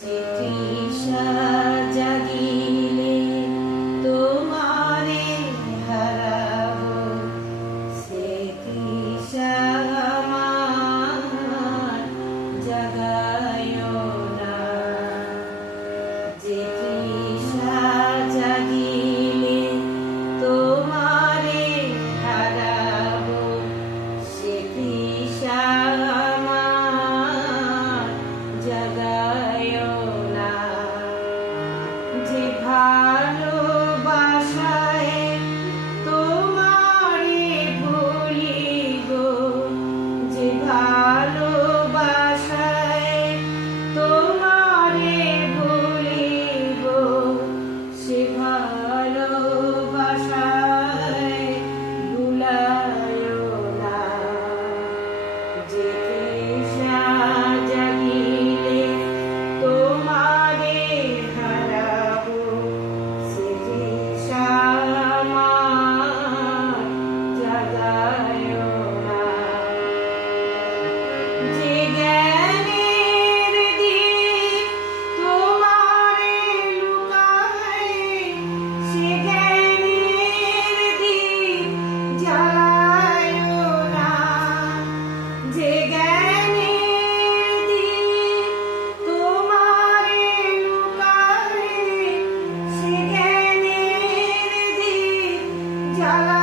จิตที่ฉัน la la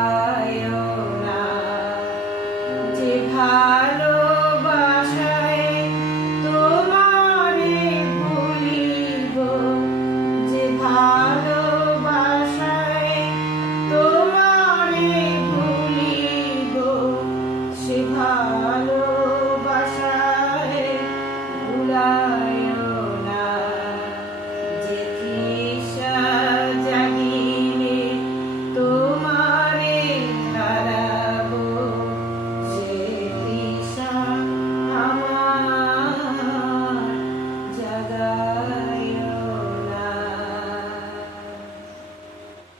Sayonara, Divine.